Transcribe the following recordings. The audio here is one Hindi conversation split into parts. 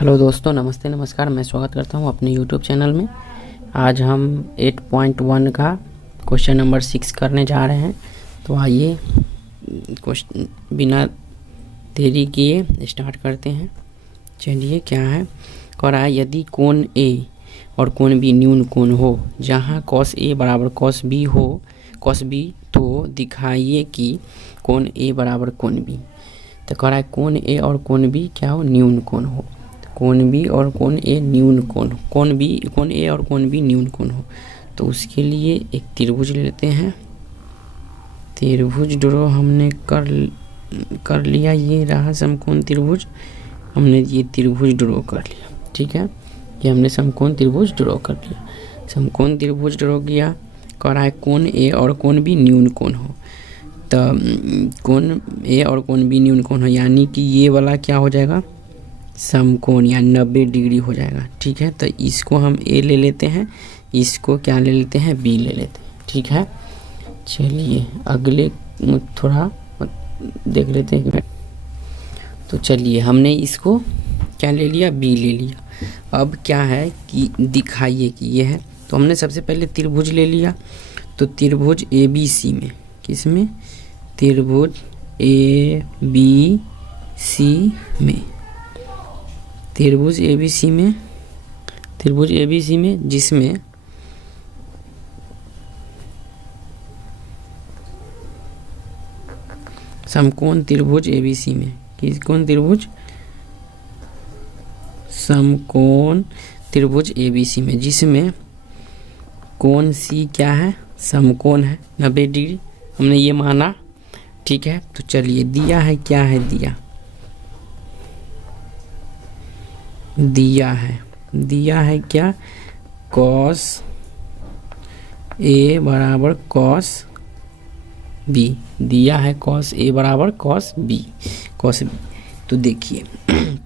हेलो दोस्तों, नमस्ते नमस्कार। मैं स्वागत करता हूं अपने यूट्यूब चैनल में। आज हम 8.1 का क्वेश्चन नंबर 6 करने जा रहे हैं। तो आइए क्वेश्चन बिना देरी किए स्टार्ट करते हैं। चलिए, क्या है कह रहा है, यदि कोण ए और कोण बी न्यून कोण हो जहां cos ए बराबर cos बी हो cos बी, तो दिखाइए कि कोण ए बराबर कोण बी। तो कह रहा है कोण ए और कोण बी क्या हो, न्यून कोण हो। कोण बी और कोण ए न्यून कोण, कोण ए और कोण बी न्यून कोण हो। तो उसके लिए एक त्रिभुज ले लेते हैं। त्रिभुज ड्रॉ हमने कर लिया। ये रहा समकोण त्रिभुज, हमने ये त्रिभुज ड्रॉ कर लिया। ठीक है, ये हमने समकोण त्रिभुज ड्रॉ कर लिया। समकोण त्रिभुज ड्रॉ किया। कह रहा है कोण ए और कोण बी न्यून कोण हो। तो कोण ए और कोण बी न्यून कोण हो, यानी कि ये वाला क्या हो जाएगा, समकोण या 90 डिग्री हो जाएगा। ठीक है, तो इसको हम ए ले लेते हैं, इसको क्या ले लेते हैं, बी ले लेते हैं। ठीक है, चलिए अगले थोड़ा देख लेते हैं। तो चलिए, हमने इसको क्या ले लिया, बी ले लिया। अब क्या है कि दिखाइए कि ये है। तो हमने सबसे पहले त्रिभुज ले लिया। तो त्रिभुज ए बी सी में, किसमें, त्रिभुज ए बी सी में, त्रिभुज ए बी सी में, त्रिभुज ए बी सी में जिसमें समकोण त्रिभुज ए बी सी में, किस कोण त्रिभुज, समकोण त्रिभुज ए बी सी में, जिसमें कोण सी क्या है, समकोण है 90 डिग्री, हमने ये माना। ठीक है, तो चलिए दिया है, क्या है दिया है क्या, cos ए बराबर cos बी, दिया है cos ए बराबर cos बी। तो देखिए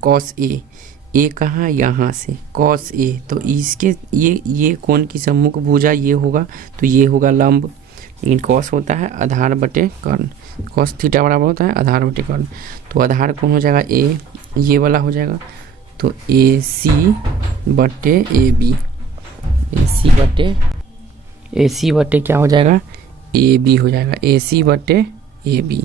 cos ए कहाँ, यहाँ से cos ए, तो इसके ये कोण की सम्मुख भुजा ये होगा, तो ये होगा लंब। लेकिन cos होता है आधार बटे कर्ण, cos थीटा बराबर होता है आधार बटे कर्ण। तो आधार कौन हो जाएगा, ए, ये वाला हो जाएगा। तो ए सी बटे ए बी, ए सी बटे क्या हो जाएगा, ए बी हो जाएगा, ए सी बटे ए बी।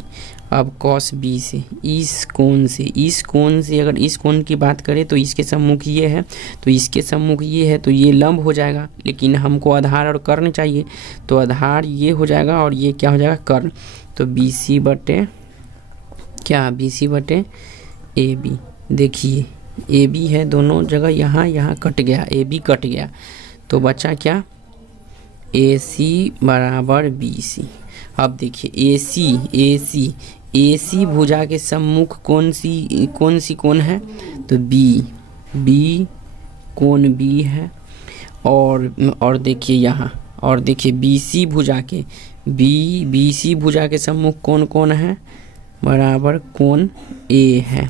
अब cos बी से, इस कोण से अगर इस कोण की बात करें तो इसके सम्मुख ये है, तो इसके सम्मुख ये है, तो ये लंब हो जाएगा। लेकिन हमको आधार और कर्ण चाहिए, तो आधार ये हो जाएगा और ये क्या हो जाएगा, कर्ण। तो बी सी बटे क्या, बी सी बटे ए बी। देखिए ए बी है दोनों जगह, यहाँ कट गया, ए बी कट गया, तो बचा क्या, ए सी बराबर बी सी। अब देखिए ए सी भुजा के सम्मुख कौन सी कोण है, तो बी कोण बी है। और देखिए यहाँ, और देखिए बी सी भुजा के सम्मुख कौन है, बराबर कोण ए है।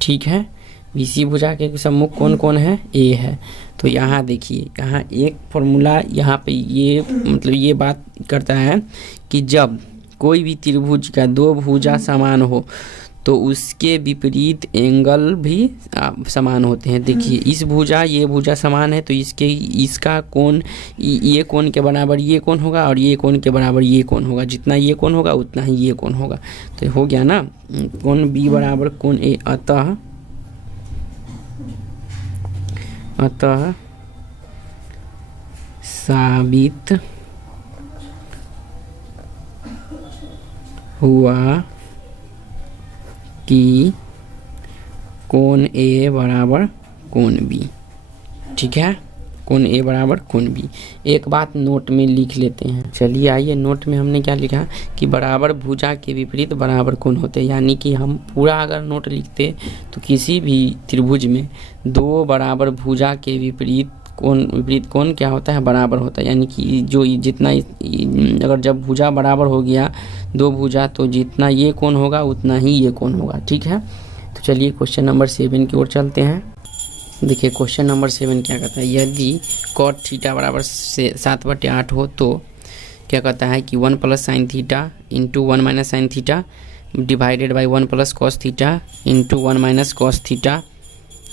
ठीक है, बी सी भुजा के सम्मुख कौन है, ए है। तो यहाँ देखिए, यहाँ एक फॉर्मूला यहाँ पे ये मतलब ये बात करता है कि जब कोई भी त्रिभुज का दो भुजा समान हो तो उसके विपरीत एंगल भी समान होते हैं। देखिए इस भुजा ये भुजा समान है, तो इसका कोण ये कोण के बराबर ये कोण होगा और ये कोण के बराबर ये कोण होगा। जितना ये कोण होगा उतना ही ये कोण होगा। तो हो गया ना, कोण बी बराबर कोण ए। अतः साबित हुआ कि कोण ए बराबर कोण बी। ठीक है, कोण ए बराबर कोण बी। एक बात नोट में लिख लेते हैं। चलिए आइए, नोट में हमने क्या लिखा कि बराबर भुजा के विपरीत बराबर कोण होते हैं। यानी कि हम पूरा अगर नोट लिखते तो किसी भी त्रिभुज में दो बराबर भुजा के विपरीत कोण क्या होता है, बराबर होता है। यानी कि जो जितना अगर जब भुजा बराबर हो गया दो भुजा, तो जितना ये कोण होगा उतना ही ये कोण होगा। ठीक है, तो चलिए क्वेश्चन नंबर 7 की ओर चलते हैं। देखिए क्वेश्चन नंबर 7 क्या कहता है, यदि cot थीटा बराबर 7/8 हो तो क्या कहता है कि 1 + sin theta into 1 - sin theta divided by 1 + cos theta into 1 - cos theta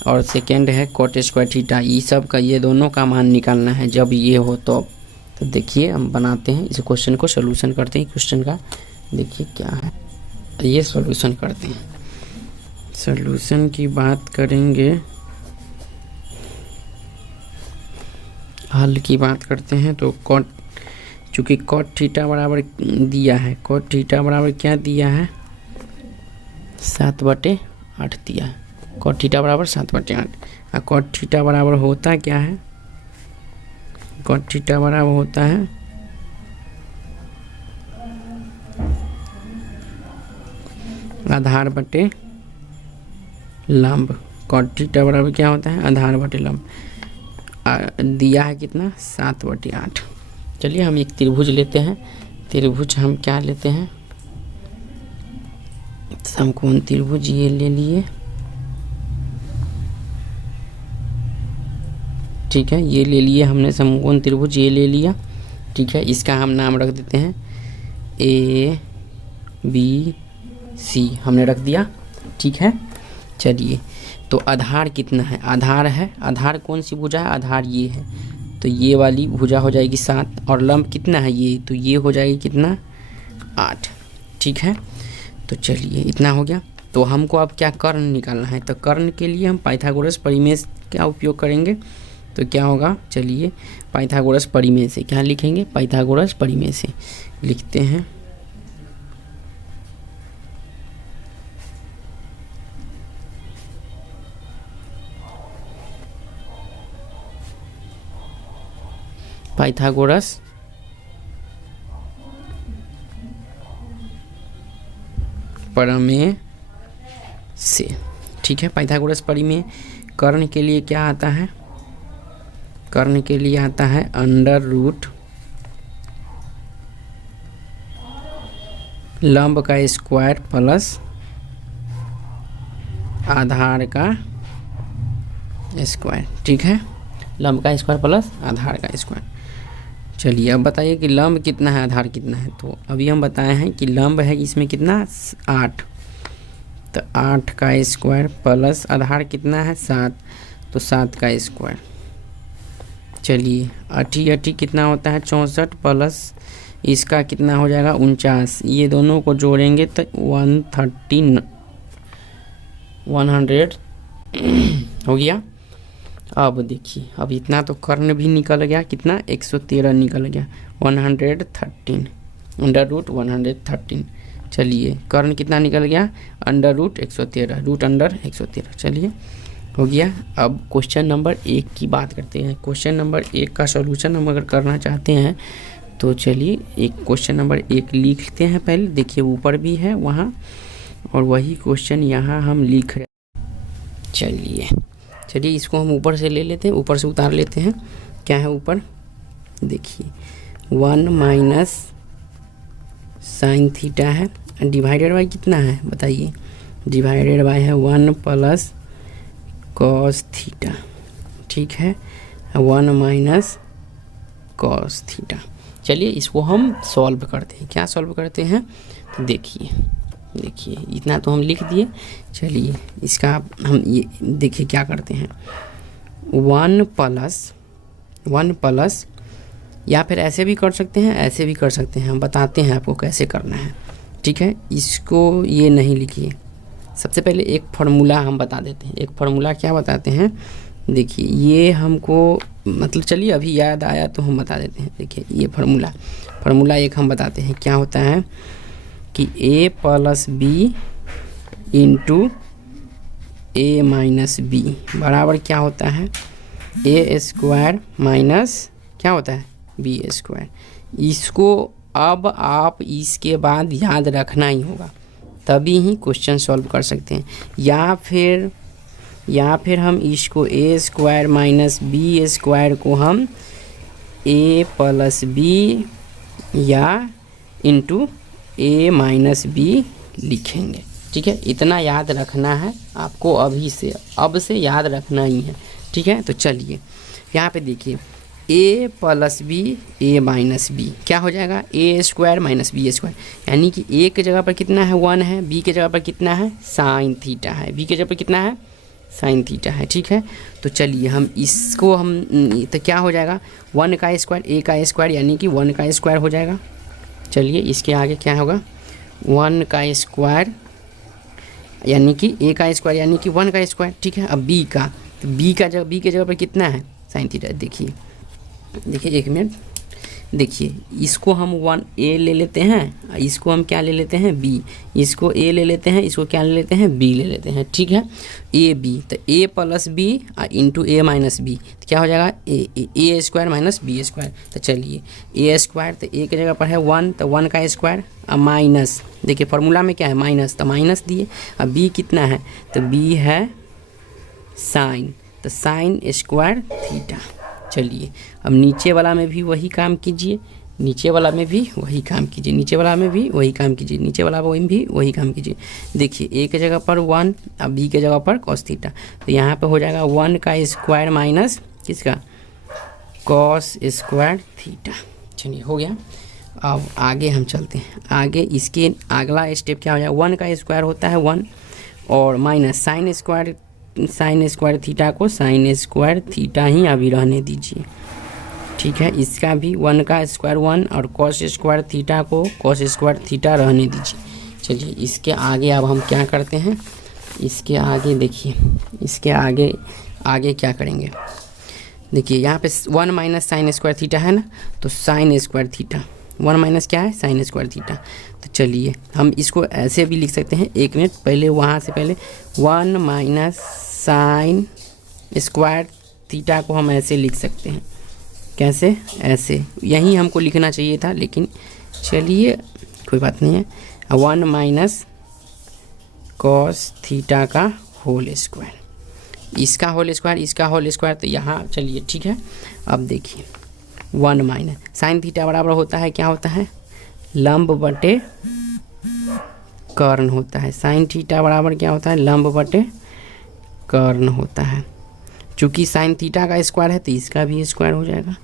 और सेकेंड है कॉट स्क्वायर थीटा। ये सब का, ये दोनों का मान निकालना है जब ये हो तो देखिए हम बनाते हैं इस क्वेश्चन को, सोल्यूशन करते हैं क्वेश्चन का। देखिए क्या है, ये सॉल्यूशन करते हैं। सॉल्यूशन की बात करेंगे, हल की बात करते हैं तो कॉट, चूँकि कॉट थीटा बराबर दिया है, कॉट थीटा बराबर क्या दिया है 7/8 दिया है। कॉट थीटा बराबर 7/8 और कॉट थीटा बराबर होता क्या है, कॉट थीटा बराबर होता है आधार बटे लंब। कॉट थीटा बराबर क्या होता है आधार बटे लंब। दिया है कितना 7/8। चलिए हम एक त्रिभुज लेते हैं। त्रिभुज हम क्या लेते हैं, समकोण त्रिभुज ये ले लिए, ठीक है, ये ले लिए हमने समकोण त्रिभुज, ये ले लिया, ठीक है। इसका हम नाम रख देते हैं ABC, हमने रख दिया, ठीक है। चलिए तो आधार कितना है, आधार है, आधार कौन सी भुजा है, आधार ये है, तो ये वाली भुजा हो जाएगी 7 और लंब कितना है ये, तो ये हो जाएगी कितना 8, ठीक है। तो चलिए इतना हो गया। तो हमको अब क्या कर्ण निकालना है, तो कर्ण के लिए हम पाइथागोरस परिमेय का उपयोग करेंगे। तो क्या होगा, चलिए पाइथागोरस परिमेय से क्या लिखेंगे, पाइथागोरस परिमेय से लिखते हैं पाइथागोरस प्रमेय से, ठीक है। पाइथागोरस परिमेय कर्ण के लिए क्या आता है, कर्ण के लिए आता है √ लंब का स्क्वायर प्लस आधार का स्क्वायर, ठीक है, लंब का स्क्वायर प्लस आधार का स्क्वायर। चलिए अब बताइए कि लंब कितना है आधार कितना है। तो अभी हम बताए हैं कि लंब है इसमें कितना 8, तो 8 का स्क्वायर प्लस आधार कितना है 7, तो 7 का स्क्वायर। चलिए 8 कितना होता है 64 प्लस इसका कितना हो जाएगा 49, ये दोनों को जोड़ेंगे तो 100 हो गया। अब देखिए, अब इतना तो कर्ण भी निकल गया, कितना 113 निकल गया, 113 √113। चलिए कर्ण कितना निकल गया √113, √113। चलिए हो गया। अब क्वेश्चन नंबर 1 की बात करते हैं। क्वेश्चन नंबर 1 का सॉल्यूशन हम अगर करना चाहते हैं तो चलिए एक क्वेश्चन नंबर 1 लिखते हैं पहले। देखिए ऊपर भी है वहाँ, और वही क्वेश्चन यहाँ हम लिख रहे। चलिए इसको हम ऊपर से ले लेते हैं, ऊपर से उतार लेते हैं। क्या है ऊपर, देखिए 1 - sin थीटा है, डिवाइडेड बाई कितना है बताइए, डिवाइडेड बाई है 1 + cos थीटा, ठीक है, 1 - cos थीटा। चलिए इसको हम सॉल्व करते हैं। क्या सॉल्व करते हैं, तो देखिए इतना तो हम लिख दिए। चलिए इसका हम ये देखिए क्या करते हैं, 1 + या फिर ऐसे भी कर सकते हैं, ऐसे भी कर सकते हैं, हम बताते हैं आपको कैसे करना है, ठीक है। इसको ये नहीं लिखिए, सबसे पहले एक फार्मूला हम बता देते हैं। एक फार्मूला क्या बताते हैं, देखिए ये हमको मतलब, चलिए अभी याद आया तो हम बता देते हैं। देखिए ये फार्मूला एक हम बताते हैं, क्या होता है कि A + B × A - B बराबर क्या होता है A² माइनस क्या होता है B²। इसको अब आप इसके बाद याद रखना ही होगा, तभी ही क्वेश्चन सॉल्व कर सकते हैं। या फिर हम इसको A² माइनस B² को हम A + B या × A - B लिखेंगे, ठीक है। इतना याद रखना है आपको, अब से याद रखना ही है, ठीक है। तो चलिए यहाँ पे देखिए A + B A - B क्या हो जाएगा A² माइनस B², यानी कि A के जगह पर कितना है 1 है, B के जगह पर कितना है sin थीटा है, B के जगह पर कितना है साइन थीटा है। ठीक है, तो चलिए हम इसको तो क्या हो जाएगा 1 का स्क्वायर, ए का स्क्वायर यानी कि 1 का स्क्वायर हो जाएगा। चलिए इसके आगे क्या होगा 1 का स्क्वायर यानी कि ए का स्क्वायर यानी कि 1 का स्क्वायर। ठीक है, अब बी का, तो बी के जगह पर कितना है साइन थीटा। देखिए एक मिनट, देखिए इसको हम 1a ले लेते हैं, इसको हम क्या ले लेते हैं b, इसको a ले लेते हैं, इसको क्या ले लेते हैं b ले लेते हैं। ठीक है, a b, तो a plus B into a minus B, तो क्या हो जाएगा A square minus B square. तो चलिए a स्क्वायर, तो a की जगह पर है 1, तो 1 का स्क्वायर अब माइनस, देखिए फार्मूला में क्या है माइनस, तो माइनस दिए। अब b कितना है, तो b है साइन, तो साइन स्क्वायर थीटा। चलिए अब नीचे वाला में भी वही काम कीजिए, नीचे वाला में भी वही काम कीजिए, नीचे वाला में भी वही काम कीजिए, नीचे वाला में भी वही काम कीजिए। देखिए ए के जगह पर 1, अब बी के जगह पर कॉस थीटा, तो यहाँ पे हो जाएगा 1 का स्क्वायर माइनस किसका कॉस स्क्वायर थीटा। चलिए हो गया। अब आगे हम चलते हैं, आगे इसके अगला स्टेप क्या हो जाएगा 1 का स्क्वायर होता है 1 और माइनस साइन स्क्वायर थीटा को साइन स्क्वायर थीटा ही अभी रहने दीजिए। ठीक है, इसका भी 1 का स्क्वायर 1 और कॉस स्क्वायर थीटा को कॉस स्क्वायर थीटा रहने दीजिए। चलिए इसके आगे अब हम क्या करते हैं, इसके आगे देखिए, इसके आगे क्या करेंगे। देखिए यहाँ पे 1 माइनस साइन स्क्वायर थीटा है ना, तो साइन स्क्वायर थीटा 1 माइनस क्या है साइन स्क्वायर थीटा। तो चलिए हम इसको ऐसे भी लिख सकते हैं, एक मिनट पहले वहाँ से पहले 1 माइनस साइन स्क्वायर थीटा को हम ऐसे लिख सकते हैं। कैसे, ऐसे, यही हमको लिखना चाहिए था, लेकिन चलिए कोई बात नहीं है। 1 माइनस कॉस थीटा का होल स्क्वायर, इसका होल स्क्वायर, इसका होल स्क्वायर, तो यहाँ चलिए ठीक है। अब देखिए 1 माइनस साइन थीटा बराबर होता है, क्या होता है लंब बटे कर्ण होता है। साइन थीटा बराबर क्या होता है लंब बटे कर्ण होता है। चूँकि साइन थीटा का स्क्वायर है तो इसका भी स्क्वायर हो जाएगा।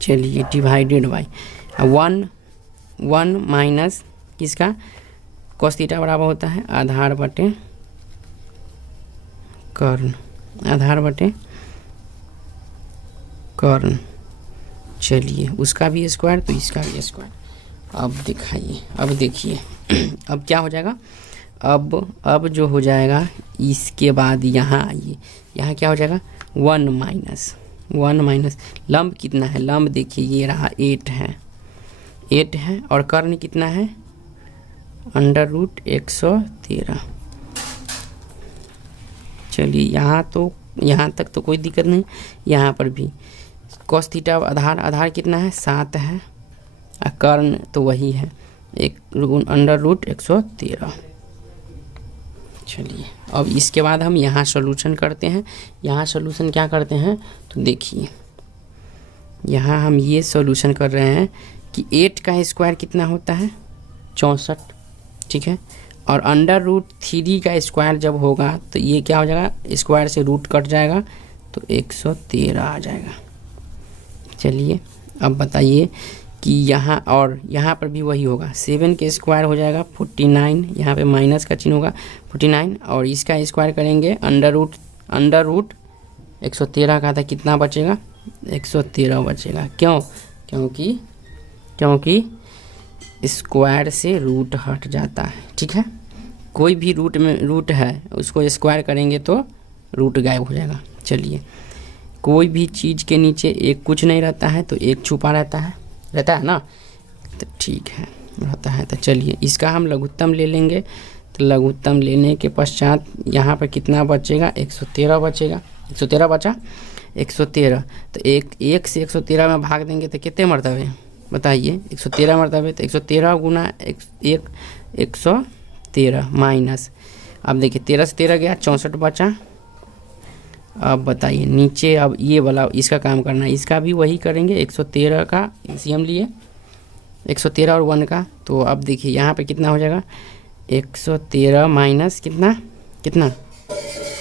चलिए डिवाइडेड बाई 1 माइनस किसका कॉस थीटा बराबर होता है आधार बटे कर्ण, आधार बटे कर्ण। चलिए उसका भी स्क्वायर तो इसका भी स्क्वायर। अब दिखाइए, अब देखिए अब क्या हो जाएगा, अब जो हो जाएगा इसके बाद यहाँ आइए, यहाँ क्या हो जाएगा 1 माइनस लंब कितना है, लंब देखिए ये रहा 8 है और कर्ण कितना है √113। चलिए यहाँ तक तो कोई दिक्कत नहीं, यहाँ पर भी कॉस थीटा आधार कितना है 7 है और कर्ण तो वही है √113। चलिए अब इसके बाद हम यहाँ सॉल्यूशन करते हैं। यहाँ सॉल्यूशन क्या करते हैं तो देखिए, यहाँ हम ये सॉल्यूशन कर रहे हैं कि 8 का स्क्वायर कितना होता है 64। ठीक है, और √3 का स्क्वायर जब होगा तो ये क्या हो जाएगा स्क्वायर से रूट कट जाएगा तो 113 आ जाएगा। चलिए अब बताइए कि यहाँ और यहाँ पर भी वही होगा, 7 के स्क्वायर हो जाएगा 49, यहाँ पे माइनस का चिन्ह होगा 49 और इसका स्क्वायर करेंगे अंडर रूट 113 का था कितना बचेगा 113 बचेगा। क्यों, क्योंकि स्क्वायर से रूट हट जाता है। ठीक है, कोई भी रूट है उसको स्क्वायर करेंगे तो रूट गायब हो जाएगा। चलिए कोई भी चीज़ के नीचे एक कुछ नहीं रहता है तो एक छुपा रहता है ना, तो ठीक है रहता है। तो चलिए इसका हम लघुत्तम ले लेंगे, तो लघुत्तम लेने के पश्चात यहाँ पर कितना बचेगा 113 बचेगा। 113 बचा 113, तो एक से 113 में भाग देंगे तो कितने मरतबे बताइए 113 मरतबे, तो 113 गुना 113 माइनस, अब देखिए 13 से 13 गया 64 बचा। अब बताइए नीचे अब ये वाला इसका काम करना है, इसका भी वही करेंगे 113 का एलसीएम लिए 113 और 1 का। तो अब देखिए यहाँ पे कितना हो जाएगा 113 माइनस कितना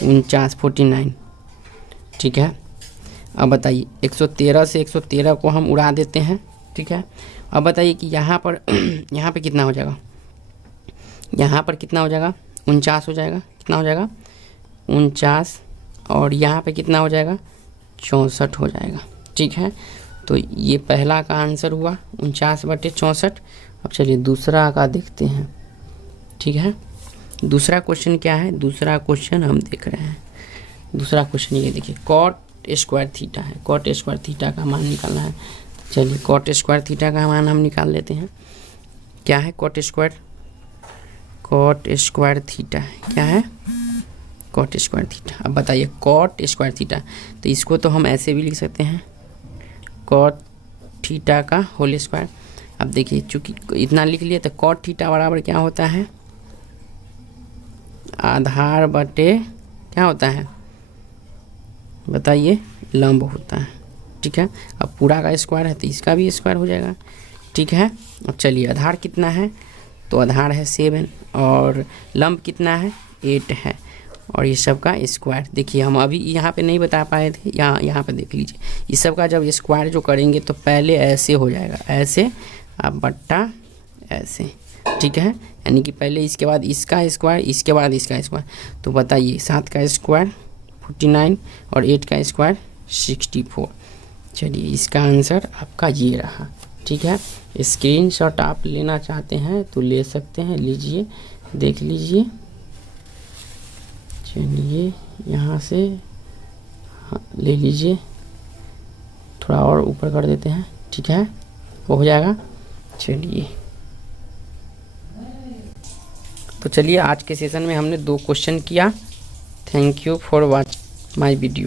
49। ठीक है, अब बताइए 113 से 113 को हम उड़ा देते हैं। ठीक है, अब बताइए कि यहाँ पर कितना हो जाएगा, यहाँ पर कितना हो जाएगा 49 हो जाएगा, कितना हो जाएगा 49 और यहाँ पे कितना हो जाएगा 64 हो जाएगा। ठीक है, तो ये पहला का आंसर हुआ 49/64। अब चलिए दूसरा का देखते हैं। ठीक है, दूसरा क्वेश्चन क्या है, दूसरा क्वेश्चन हम देख रहे हैं। दूसरा क्वेश्चन ये देखिए, कॉट स्क्वायर थीटा है, कॉट स्क्वायर थीटा का मान निकालना है। चलिए कॉट स्क्वायर थीटा का मान हम निकाल लेते हैं। क्या है cot square, cot square theta क्या है, कॉट स्क्वायर थीटा। अब बताइए कॉट स्क्वायर थीटा, तो इसको तो हम ऐसे भी लिख सकते हैं, कॉट थीटा का होल स्क्वायर। अब देखिए चूँकि इतना लिख लिए तो कॉट थीटा बराबर क्या होता है, आधार बटे क्या होता है बताइए, लंब होता है। ठीक है, अब पूरा का स्क्वायर है तो इसका भी स्क्वायर हो जाएगा। ठीक है, अब चलिए आधार कितना है, तो आधार है 7 और लंब कितना है 8 है और ये सब का स्क्वायर। देखिए हम अभी यहाँ पे नहीं बता पाए थे, यहाँ पे देख लीजिए, इस सब का जब स्क्वायर जो करेंगे तो पहले ऐसे हो जाएगा, ऐसे अब बट्टा ऐसे। ठीक है, यानी कि पहले इसके बाद इसका स्क्वायर, इसके बाद इसका स्क्वायर। तो बताइए 7 का स्क्वायर 49 और 8 का स्क्वायर 64। चलिए इसका आंसर आपका ये रहा। ठीक है, स्क्रीनशॉट आप लेना चाहते हैं तो ले सकते हैं, लीजिए देख लीजिए। चलिए यहाँ से ले लीजिए, थोड़ा और ऊपर कर देते हैं। ठीक है, वो हो जाएगा। चलिए तो चलिए आज के सेशन में हमने 2 क्वेश्चन किया। Thank you for watch my video.